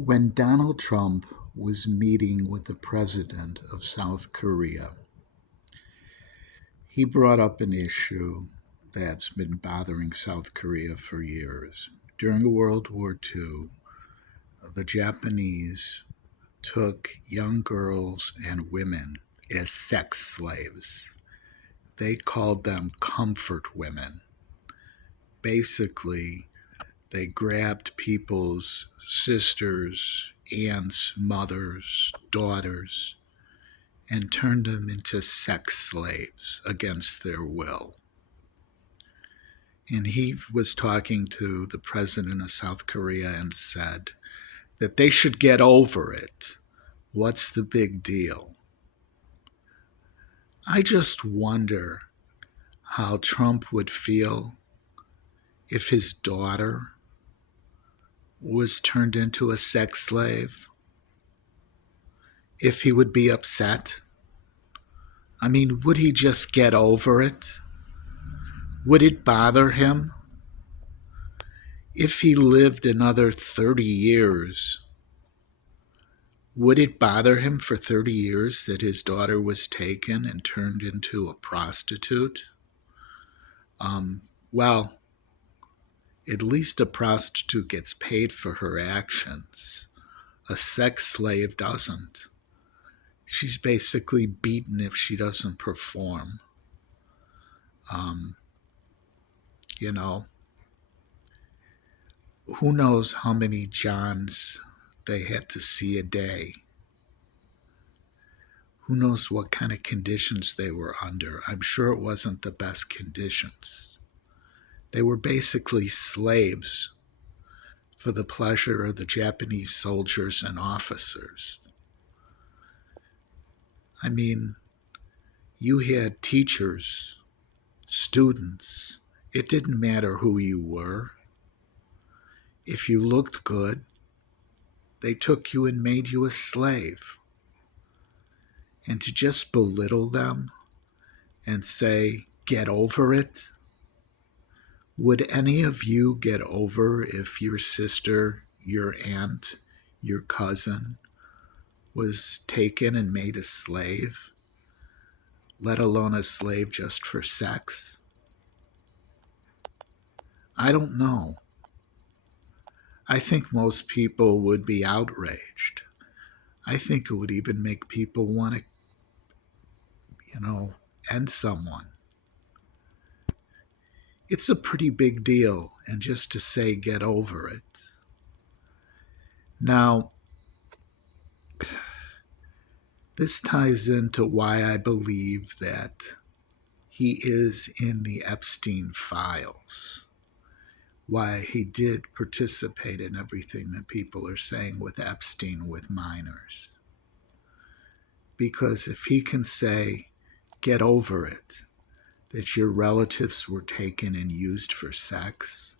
When Donald Trump was meeting with the president of South Korea, he brought up an issue that's been bothering South Korea for years. During World War II, the Japanese took young girls and women as sex slaves. They called them comfort women. Basically, they grabbed people's sisters, aunts, mothers, daughters, and turned them into sex slaves against their will. And he was talking to the president of South Korea and said that they should get over it. What's the big deal? I just wonder how Trump would feel if his daughter was turned into a sex slave, if he would be upset. I mean, would he just get over it? Would it bother him? If he lived another 30 years, would it bother him for 30 years that his daughter was taken and turned into a prostitute? Well, at least a prostitute gets paid for her actions. A sex slave doesn't. She's basically beaten if she doesn't perform. You know, who knows how many Johns they had to see a day. Who knows what kind of conditions they were under. I'm sure it wasn't the best conditions. They were basically slaves for the pleasure of the Japanese soldiers and officers. I mean, you had teachers, students. It didn't matter who you were. If you looked good, they took you and made you a slave. And to just belittle them and say, get over it? Would any of you get over if your sister, your aunt, your cousin was taken and made a slave, let alone a slave just for sex? I don't know. I think most people would be outraged. I think it would even make people want to, end someone. It's a pretty big deal, and just to say get over it. Now, this ties into why I believe that he is in the Epstein files, why he did participate in everything that people are saying with Epstein with minors. Because if he can say, get over it, that your relatives were taken and used for sex.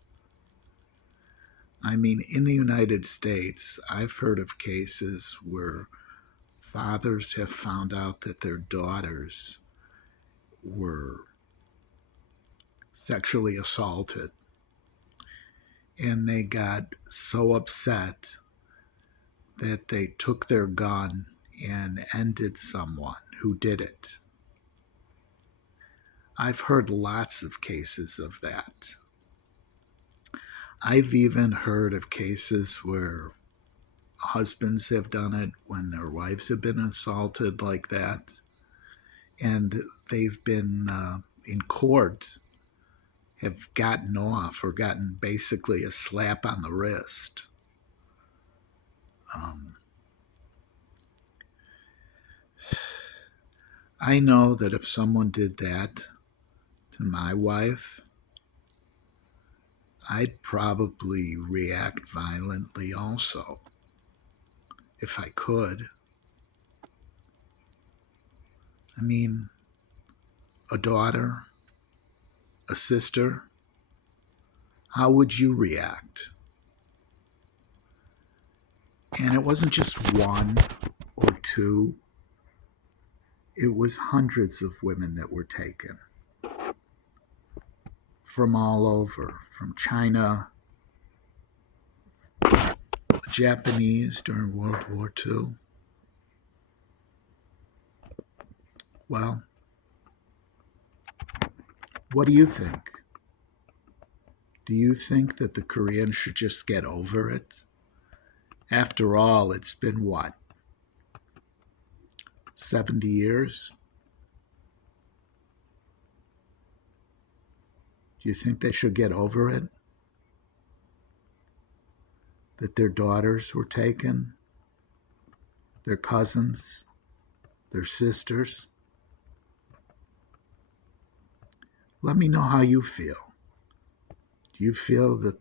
I mean, in the United States, I've heard of cases where fathers have found out that their daughters were sexually assaulted, and they got so upset that they took their gun and ended someone who did it. I've heard lots of cases of that. I've even heard of cases where husbands have done it when their wives have been assaulted like that, and they've been in court, have gotten off or gotten basically a slap on the wrist. I know that if someone did that to my wife, I'd probably react violently also, if I could. I mean, a daughter, a sister, how would you react? And it wasn't just one or two, it was hundreds of women that were taken from all over, from China, Japanese during World War II? Well, what do you think? Do you think that the Koreans should just get over it? After all, it's been what, 70 years? Do you think they should get over it? That their daughters were taken, their cousins, their sisters? Let me know how you feel. Do you feel that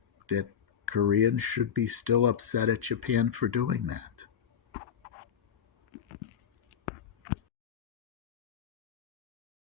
Koreans should be still upset at Japan for doing that?